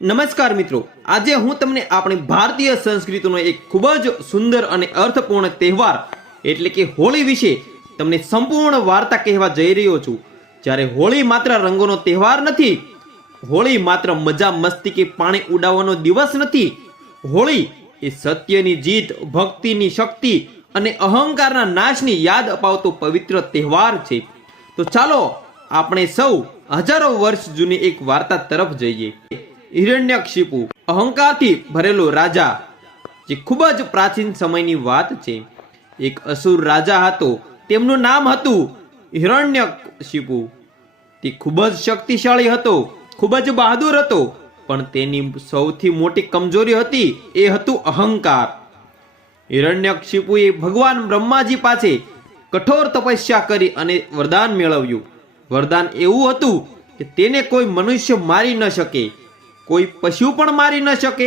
નમસ્કાર મિત્રો, આજે હું તમને આપણી ભારતીય સંસ્કૃતિનો એક ખૂબ જ સુંદર અને અર્થપૂર્ણ તહેવાર એટલે કે હોળી વિશે તમને સંપૂર્ણ વાર્તા કહેવા જઈ રહ્યો છું। જ્યારે હોળી માત્ર રંગોનો તહેવાર નથી, હોળી માત્ર મજા મસ્તી કે પાણી ઉડાવવાનો દિવસ નથી, હોળી એ સત્યની જીત, ભક્તિની શક્તિ અને અહંકારના નાશની યાદ અપાવતો પવિત્ર તહેવાર છે। તો ચાલો આપણે સૌ હજારો વર્ષ જૂની એક વાર્તા તરફ જઈએ। હિરણ્યકશિપુ અહંકારથી ભરેલો રાજા, જે ખૂબ જ પ્રાચીન સમયની વાત છે। એક અસુર રાજા હતો, તેમનું નામ હતું હિરણ્યકશિપુ। તે ખૂબ જ શક્તિશાળી હતો, ખૂબ જ બહાદુર હતો, પણ તેની સૌથી મોટી કમજોરી હતી એ હતું અહંકાર। હિરણ્યકશિપુએ ભગવાન બ્રહ્માજી પાસે કઠોર તપસ્યા કરી અને વરદાન મેળવ્યું। વરદાન એવું હતું કે તેને કોઈ મનુષ્ય મારી ન શકે, કોઈ પશુ પણ મારી ન શકે,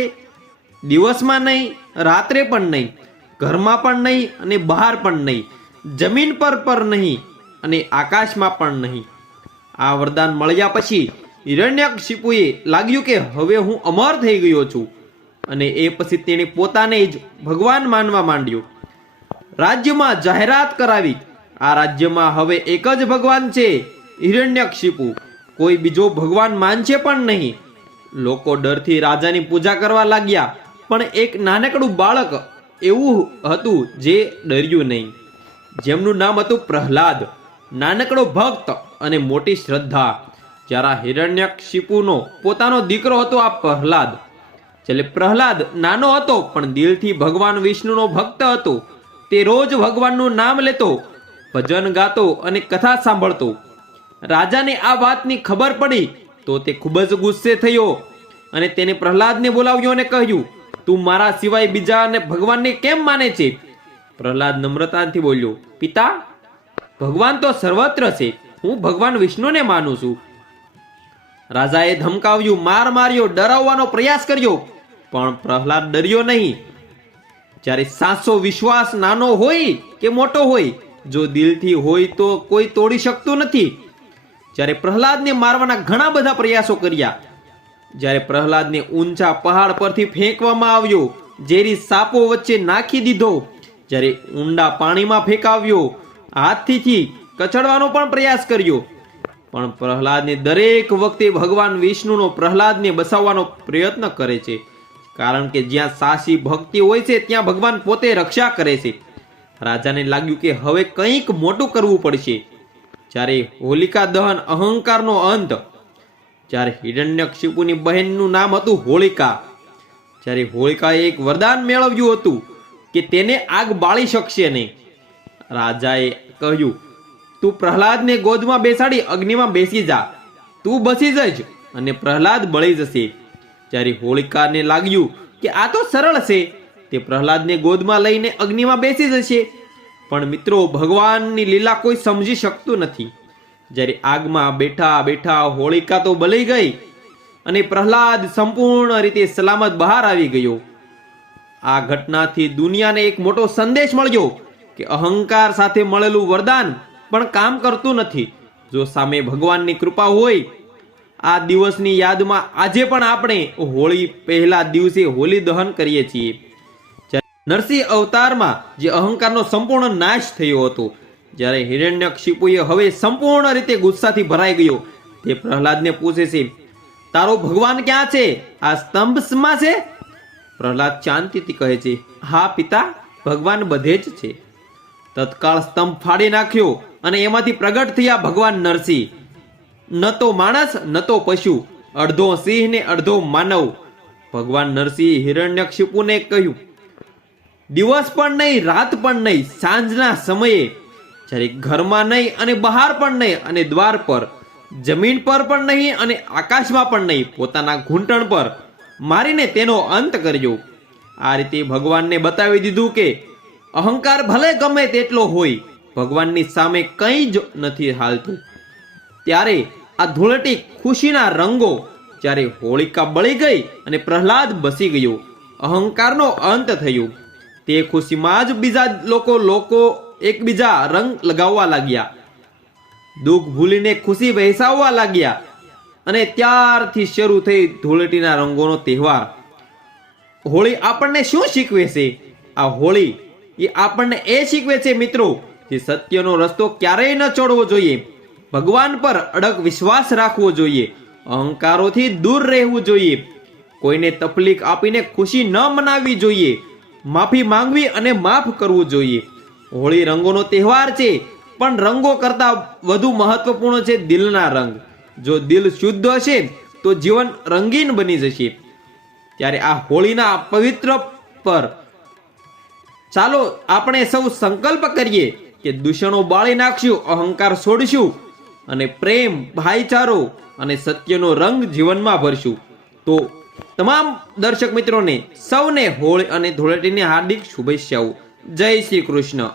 દિવસમાં નહીં, રાત્રે પણ નહીં, ઘરમાં પણ નહીં અને બહાર પણ નહીં, જમીન પર નહીં અને આકાશમાં પણ નહીં। આ વરદાન મળ્યા પછી હિરણ્યકશિપુએ લાગ્યું કે હવે હું અમર થઈ ગયો છું, અને એ પછી તેણે પોતાને જ ભગવાન માનવા માંડ્યો। રાજ્યમાં જાહેરાત કરાવી, આ રાજ્યમાં હવે એક જ ભગવાન છે, હિરણ્યકશિપુ, કોઈ બીજો ભગવાન માનશે પણ નહીં। લોકો ડરથી રાજાની પૂજા કરવા લાગ્યા, પણ એક નાનકડું બાળક એવું હતું જે ડર્યું નહીં, જેમનું નામ હતું પ્રહલાદ। નાનકડો ભક્ત અને મોટી શ્રદ્ધા। જ્યારે હિરણ્યકશિપુનો પોતાનો દીકરો હતો આ પ્રહલાદ। એટલે પ્રહલાદ નાનો હતો પણ દિલથી ભગવાન વિષ્ણુનો ભક્ત હતો। તે રોજ ભગવાનનું નામ લેતો, ભજન ગાતો અને કથા સાંભળતો। રાજાને આ વાતની ખબર પડી તો તે ખૂબ જ ગુસ્સે થયો અને તેને પ્રહલાદને બોલાવ્યો અને કહ્યું, તું મારા સિવાય બીજાને ભગવાનને કેમ માને છે? પ્રહલાદ નમ્રતાથી બોલ્યો, પિતા, ભગવાન તો સર્વત્ર છે, હું ભગવાન વિષ્ણુને માનું છું। રાજાએ ધમકાવ્યું, માર માર્યો, ડરાવવાનો પ્રયાસ કર્યો, પણ પ્રહલાદ ડર્યો નહીં। જ્યારે સાચો વિશ્વાસ નાનો હોય કે મોટો હોય, જો દિલથી હોય તો કોઈ તોડી શકતું નથી। જ્યારે પ્રહલાદને મારવાના ઘણા બધા પ્રયાસો કર્યા, જ્યારે પ્રહલાદને ઊંચા પહાડ પરથી ફેંકવામાં આવ્યો, ઝેરી સાપો વચ્ચે નાખી દીધો, જ્યારે ઊંડા પાણીમાં ફેંકાવ્યો, હાથથી કચડવાનો પણ પ્રયાસ કર્યો, પણ પ્રહલાદને દરેક વખતે ભગવાન વિષ્ણુનો પ્રહલાદને બચાવવાનો પ્રયત્ન કરે છે, કારણ કે જ્યાં સાચી ભક્તિ હોય છે ત્યાં ભગવાન પોતે રક્ષા કરે છે। રાજાને લાગ્યું કે હવે કંઈક મોટું કરવું પડશે। જ્યારે હોલિકા દહન, અહંકારનો અંત, જ્યારે હિરણ્યકશિપુની બહેનનું નામ હતું હોલિકા, જ્યારે હોલિકાએ એક વરદાન મેળવ્યું હતું કે તેને આગ બાળી શકશે નહીં। રાજાએ કહ્યું, તું પ્રહલાદને ગોદમાં બેસાડી અગ્નિમાં બેસી જા, તું બચી જઈશ અને પ્રહલાદ બળી જશે। જ્યારે હોલિકાને લાગ્યું કે આ તો સરળ છે, તે પ્રહલાદને ગોદમાં લઈને અગ્નિમાં બેસી જશે, પણ મિત્રો, ભગવાનની લીલા કોઈ સમજી શકતું નથી। જ્યારે આગમાં બેઠા બેઠા હોલિકા તો બળી ગઈ અને પ્રહલાદ સંપૂર્ણ રીતે સલામત બહાર આવી ગયો। આ ઘટનાથી દુનિયાને એક મોટો સંદેશ મળ્યો કે અહંકાર સાથે મળેલું વરદાન પણ કામ કરતું નથી, જો સામે ભગવાનની કૃપા હોય। આ દિવસની યાદમાં આજે પણ આપણે હોળી પહેલા દિવસે હોળી દહન કરીએ છીએ। નરસિંહ અવતારમાં જે અહંકારનો સંપૂર્ણ નાશ થયો હતો, જ્યારે હિરણ્યકશિપુએ હવે સંપૂર્ણ રીતે ગુસ્સાથી ભરાઈ ગયો, તે પ્રહલાદને પૂછે છે, તારો ભગવાન ક્યાં છે? આ સ્તંભમાં છે? પ્રહલાદ શાંતિથી કહે છે, હા પિતા, ભગવાન બધે જ છે। તત્કાળ સ્તંભ ફાડી નાખ્યો અને એમાંથી પ્રગટ થયા ભગવાન નરસિંહ। ન તો માણસ ન તો પશુ, અડધો સિંહ ને અડધો માનવ। ભગવાન નરસિંહ હિરણ્યકશિપુને કહ્યું, દિવસ પણ નહીં, રાત પણ નહીં, સાંજના સમયે, જ્યારે ઘરમાં નહીં અને બહાર પણ નહીં અને દ્વાર પર, જમીન પર પણ નહીં અને આકાશમાં પણ નહીં, પોતાના ઘૂંટણ પર મારીને તેનો અંત કર્યો। આ રીતે ભગવાનને બતાવી દીધું કે અહંકાર ભલે ગમે તેટલો હોય, ભગવાનની સામે કંઈ જ નથી હાલતું। ત્યારે આ ધૂળેટી ખુશીના રંગો, જ્યારે હોલિકા બળી ગઈ અને પ્રહલાદ બસી ગયો, અહંકારનો અંત થયો, તે ખુશીમાં જ બીજા લોકો એકબીજા રંગ લગાવવા લાગ્યા, દુઃખ ભૂલીને ખુશી વહેસાવવા લાગ્યા। અને ત્યારથી શરૂ થઈ ધૂળેટીના રંગોનો તહેવાર. હોળી આપણને શું શીખવે છે? આ હોળી એ આપણને એ શીખવે છે મિત્રો કે સત્યનો રસ્તો ક્યારેય ન છોડવો જોઈએ, ભગવાન પર અડગ વિશ્વાસ રાખવો જોઈએ, અહંકારોથી દૂર રહેવું જોઈએ, કોઈને તકલીફ આપીને ખુશી ન મનાવવી જોઈએ, માફી માંગવી અને માફ કરવું જોઈએ. હોળી રંગોનો તહેવાર છે, પણ રંગો કરતા વધુ મહત્વપૂર્ણ છે દિલના રંગ. જો દિલ શુદ્ધ હશે તો જીવન રંગીન બની જશે. ત્યારે આ હોળીના પવિત્ર પર ચાલો આપણે સૌ સંકલ્પ કરીએ કે દૂષણો બાળી નાખશું, અહંકાર છોડશું અને પ્રેમ, ભાઈચારો અને સત્યનો રંગ જીવનમાં ભરશું. તો તમામ દર્શક મિત્રોને સૌને હોળી અને ધૂળેટીની હાર્દિક શુભેચ્છાઓ. જય શ્રી કૃષ્ણ.